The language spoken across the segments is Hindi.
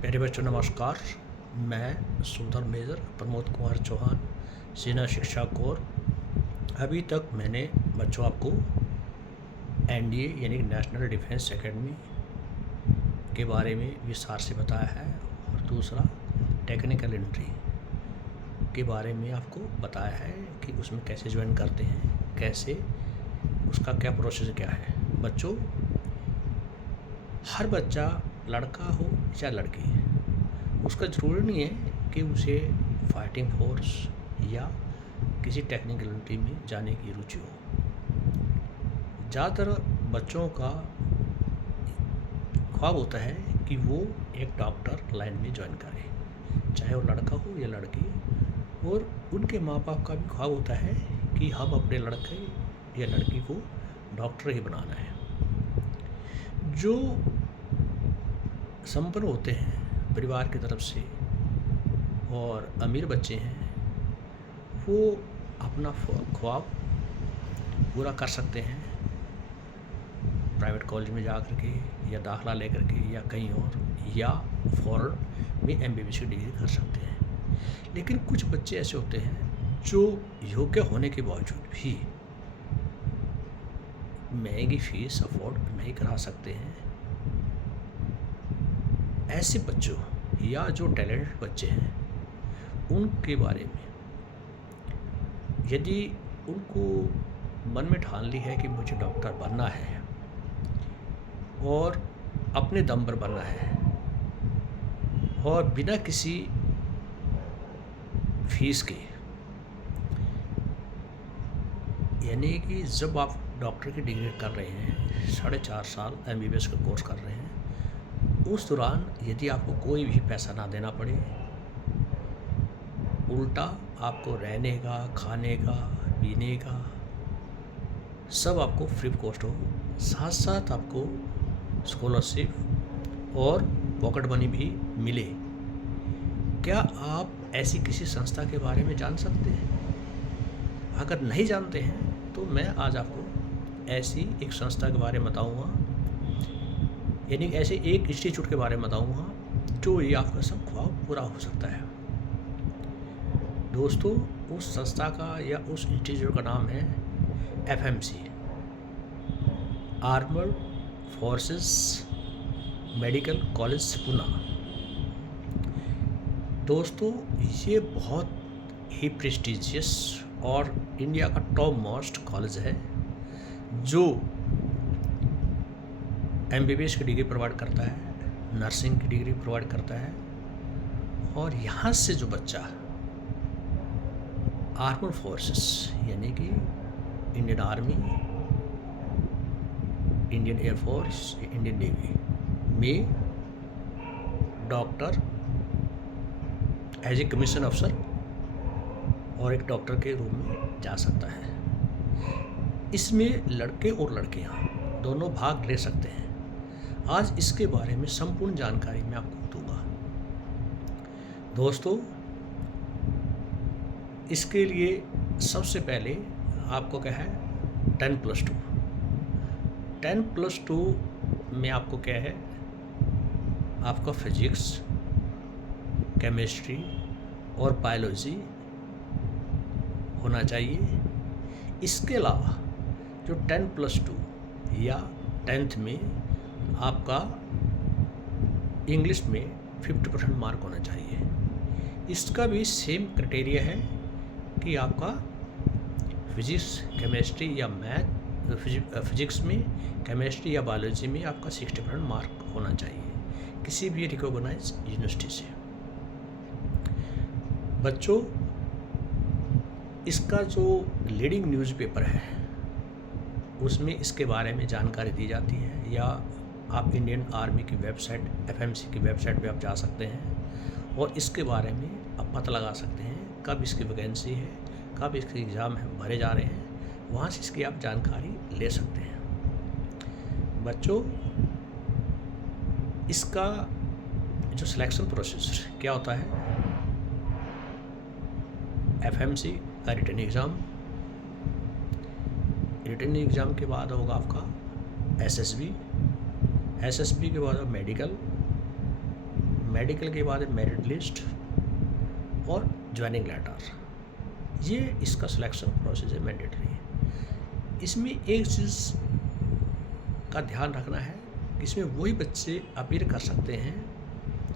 प्यारे बच्चों नमस्कार। मैं सुंदर मेजर प्रमोद कुमार चौहान, सेना शिक्षा कोर। अभी तक मैंने बच्चों आपको एनडीए यानी नेशनल डिफेंस एकेडमी के बारे में विस्तार से बताया है, और दूसरा टेक्निकल एंट्री के बारे में आपको बताया है कि उसमें कैसे ज्वाइन करते हैं, कैसे उसका क्या प्रोसेस क्या है। बच्चों, हर बच्चा लड़का हो या लड़की, उसका ज़रूरी नहीं है कि उसे फाइटिंग फोर्स या किसी टेक्निकल एंट्री में जाने की रुचि हो। ज़्यादातर बच्चों का ख्वाब होता है कि वो एक डॉक्टर लाइन में ज्वाइन करे, चाहे वो लड़का हो या लड़की, और उनके माँ बाप का भी ख्वाब होता है कि हम अपने लड़के या लड़की को डॉक्टर ही बनाना है। जो संपन्न होते हैं परिवार की तरफ से और अमीर बच्चे हैं, वो अपना ख्वाब पूरा कर सकते हैं प्राइवेट कॉलेज में जा कर के, या दाखला लेकर के, या कहीं और, या फॉरेन में एमबीबीएस की डिग्री कर सकते हैं। लेकिन कुछ बच्चे ऐसे होते हैं जो योग्य होने के बावजूद भी महंगी फीस अफोर्ड नहीं करा सकते हैं। ऐसे बच्चों या जो टैलेंटेड बच्चे हैं, उनके बारे में यदि उनको मन में ठान ली है कि मुझे डॉक्टर बनना है और अपने दम पर बनना है, और बिना किसी फीस के, यानी कि जब आप डॉक्टर की डिग्री कर रहे हैं, 4.5 साल एमबीबीएस का कोर्स कर रहे हैं, उस दौरान यदि आपको कोई भी पैसा ना देना पड़े, उल्टा आपको रहने का, खाने का, पीने का सब आपको फ्री कॉस्ट हो, साथ साथ आपको स्कॉलरशिप और पॉकेट मनी भी मिले, क्या आप ऐसी किसी संस्था के बारे में जान सकते हैं? अगर नहीं जानते हैं तो मैं आज आपको ऐसी एक संस्था के बारे में बताऊंगा, यानी ऐसे एक इंस्टीट्यूट के बारे में बताऊंगा जो ये आपका सब ख्वाब पूरा हो सकता है। दोस्तों, उस संस्था का या उस इंस्टीट्यूट का नाम है FMC, armoured forces medical college Pune. दोस्तों, ये बहुत ही प्रेस्टिजियस और इंडिया का टॉप मोस्ट कॉलेज है, जो एमबीबीएस की डिग्री प्रोवाइड करता है, नर्सिंग की डिग्री प्रोवाइड करता है, और यहाँ से जो बच्चा आर्मड फोर्सेस यानी कि Indian army, Indian air force, Indian navy में डॉक्टर एज ए कमीशन अफसर और एक डॉक्टर के रूप में जा सकता है। इसमें लड़के और लड़कियां दोनों भाग ले सकते हैं। आज इसके बारे में संपूर्ण जानकारी मैं आपको दूंगा। दोस्तों, इसके लिए सबसे पहले आपको क्या है, 10+2। 10+2 में आपको क्या है, आपका फिजिक्स, केमिस्ट्री और बायोलॉजी होना चाहिए। इसके अलावा जो 10+2 या 10th में आपका इंग्लिश में 50% मार्क होना चाहिए। इसका भी सेम क्राइटेरिया है कि आपका फिजिक्स, केमिस्ट्री या मैथ, फिजिक्स में, केमिस्ट्री या बायोलॉजी में आपका 60% मार्क होना चाहिए किसी भी रिकॉग्नाइज यूनिवर्सिटी से। बच्चों, इसका जो लीडिंग न्यूज़पेपर है उसमें इसके बारे में जानकारी दी जाती है, या आप इंडियन आर्मी की वेबसाइट, एफएमसी की वेबसाइट पे आप जा सकते हैं और इसके बारे में आप पता लगा सकते हैं कब इसकी वैकेंसी है, कब इसके एग्ज़ाम भरे जा रहे हैं, वहाँ से इसकी आप जानकारी ले सकते हैं। बच्चों, इसका जो सिलेक्शन प्रोसेस क्या होता है, एफएमसी का रिटन एग्ज़ाम के बाद होगा आपका एसएसबी के बाद मेडिकल मेडिकल के बाद मेरिट लिस्ट और ज्वाइनिंग लेटर, ये इसका सिलेक्शन प्रोसेस है, मैंडेटरी है। इसमें एक चीज़ का ध्यान रखना है कि इसमें वही बच्चे अपील कर सकते हैं,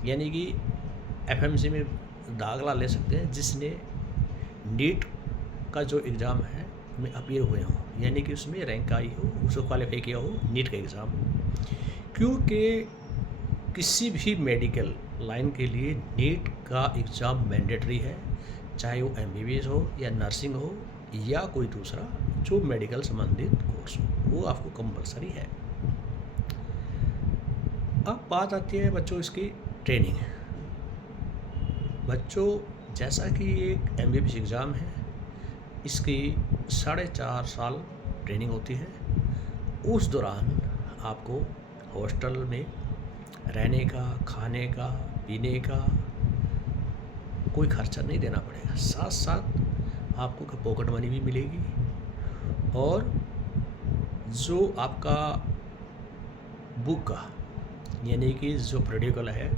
यानी कि एफएमसी में दाखिला ले सकते हैं जिसने नीट का जो एग्ज़ाम है में अपील हुए हों, यानी कि उसमें रैंक आई हो, उसको क्वालिफाई किया हो नीट का एग्ज़ाम। क्योंकि किसी भी मेडिकल लाइन के लिए नीट का एग्ज़ाम मैंडेटरी है, चाहे वो एमबीबीएस हो या नर्सिंग हो या कोई दूसरा जो मेडिकल संबंधित कोर्स हो, वो आपको कंपलसरी है। अब बात आती है बच्चों इसकी ट्रेनिंग। बच्चों जैसा कि एक एमबीबीएस एग्ज़ाम है, इसकी 4.5 साल ट्रेनिंग होती है। उस दौरान आपको हॉस्टल में रहने का, खाने का, पीने का कोई खर्चा नहीं देना पड़ेगा। साथ साथ आपको पॉकेट मनी भी मिलेगी और जो आपका बुक का यानी कि जो प्रोडिकल है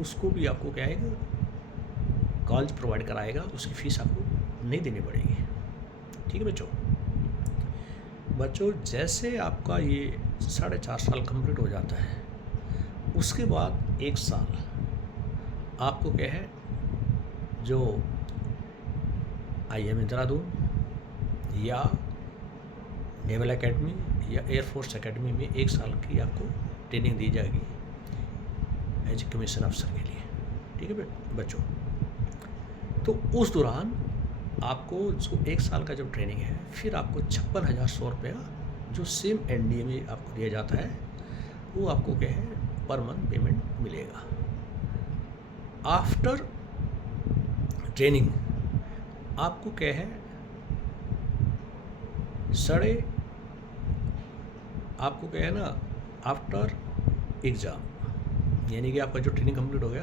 उसको भी आपको क्या है कॉलेज प्रोवाइड कराएगा, उसकी फ़ीस आपको नहीं देनी पड़ेगी। ठीक है बच्चों, जैसे आपका ये 4.5 साल कंप्लीट हो जाता है, उसके बाद 1 साल आपको क्या है जो IIM देहरादून या नेवल एकेडमी या एयरफोर्स एकेडमी में 1 साल की आपको ट्रेनिंग दी जाएगी एज कमीशन अफसर के लिए। ठीक है बच्चों, तो उस दौरान आपको जो 1 साल का जो ट्रेनिंग है, फिर आपको 56,100 रुपया जो सेम NDA में आपको दिया जाता है, वो आपको क्या है पर मंथ पेमेंट मिलेगा। आफ्टर ट्रेनिंग आपको क्या है आपको क्या है ना आफ्टर एग्ज़ाम, यानी कि आपका जो ट्रेनिंग कंप्लीट हो गया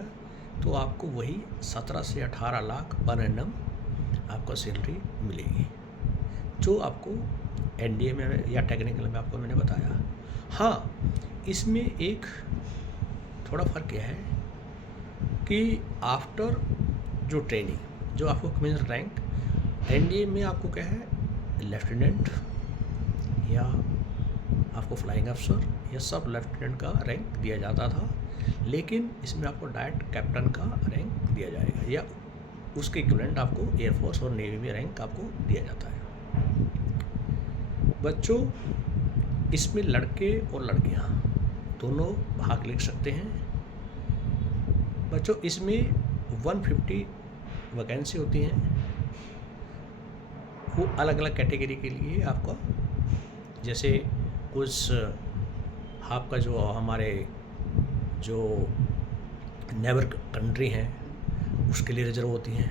तो आपको वही 17 से 18 लाख पर एनम आपको सैलरी मिलेगी, जो आपको NDA में या टेक्निकल में आपको मैंने बताया। हाँ, इसमें एक थोड़ा फ़र्क यह है कि आफ्टर जो ट्रेनिंग जो आपको कमीशन रैंक NDA में आपको क्या है लेफ्टिनेंट या आपको फ्लाइंग अफसर या सब लेफ्टिनेंट का रैंक दिया जाता था, लेकिन इसमें आपको डायरेक्ट कैप्टन का रैंक दिया जाएगा या उसके इक्विवेलेंट आपको एयरफोर्स और नेवी में रैंक आपको दिया जाता है। बच्चों इसमें लड़के और लड़कियां दोनों भाग ले सकते हैं। बच्चों इसमें 150 वैकेंसी होती हैं, वो अलग अलग कैटेगरी के लिए आपका, जैसे कुछ आपका जो हमारे जो नेबर कंट्री हैं उसके लिए रिजर्व होती हैं,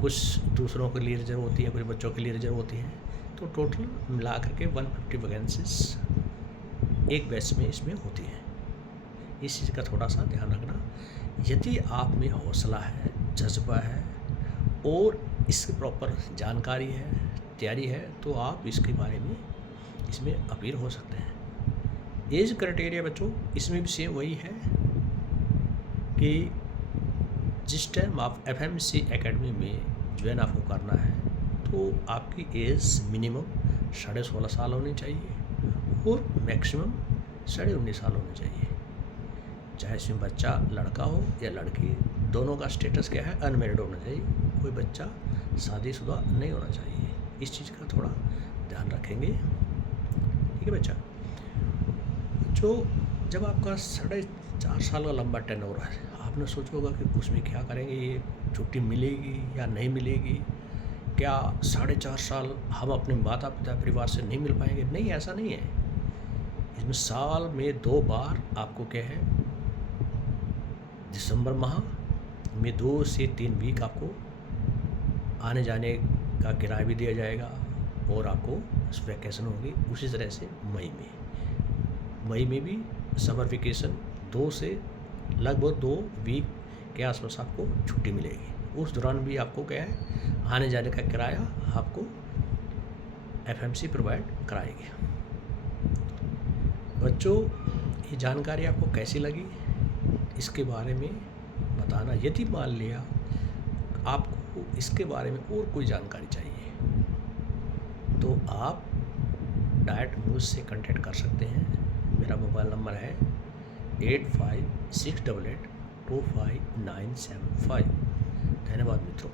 कुछ दूसरों के लिए रिजर्व होती है, कुछ बच्चों के लिए रिजर्व होती हैं। तो टोटल मिला करके 150 वैकेंसीज एक बैच में इसमें होती हैं। इस चीज़ का थोड़ा सा ध्यान रखना। यदि आप में हौसला है, जज्बा है और इसकी प्रॉपर जानकारी है, तैयारी है, तो आप इसके बारे में इसमें अपील हो सकते हैं। एज क्राइटेरिया बच्चों इसमें भी सेम वही है कि जिस टाइम आप FMC एकेडमी में ज्वाइन आपको करना है तो आपकी एज मिनिमम 16.5 साल होनी चाहिए और मैक्सिमम 19.5 साल होनी चाहिए। चाहे इसमें बच्चा लड़का हो या लड़की, दोनों का स्टेटस क्या है अनमेरिड होना चाहिए, कोई बच्चा शादीशुदा नहीं होना चाहिए। इस चीज़ का थोड़ा ध्यान रखेंगे। ठीक है बच्चा, जो जब आपका 4.5 साल का लंबा टेन्योर है, आपने सोचा होगा कि उसमें क्या करेंगे, ये छुट्टी मिलेगी या नहीं मिलेगी, क्या 4.5 साल हम अपने माता पिता परिवार से नहीं मिल पाएंगे? नहीं, ऐसा नहीं है। इसमें साल में 2 बार आपको क्या है दिसंबर माह में 2 से 3 वीक आपको आने जाने का किराया भी दिया जाएगा और आपको वैकेशन होगी। उसी तरह से मई में भी समर वेकेशन 2 से लगभग 2 वीक के आसपास आपको छुट्टी मिलेगी। उस दौरान भी आपको क्या है आने जाने का किराया आपको FMC प्रोवाइड कराएगी। बच्चों ये जानकारी आपको कैसी लगी इसके बारे में बताना। यदि मान लिया आपको इसके बारे में और कोई जानकारी चाहिए तो आप डायरेक्ट मुझसे कांटेक्ट कर सकते हैं। मेरा मोबाइल नंबर है 8568825975। धन्यवाद मित्रों।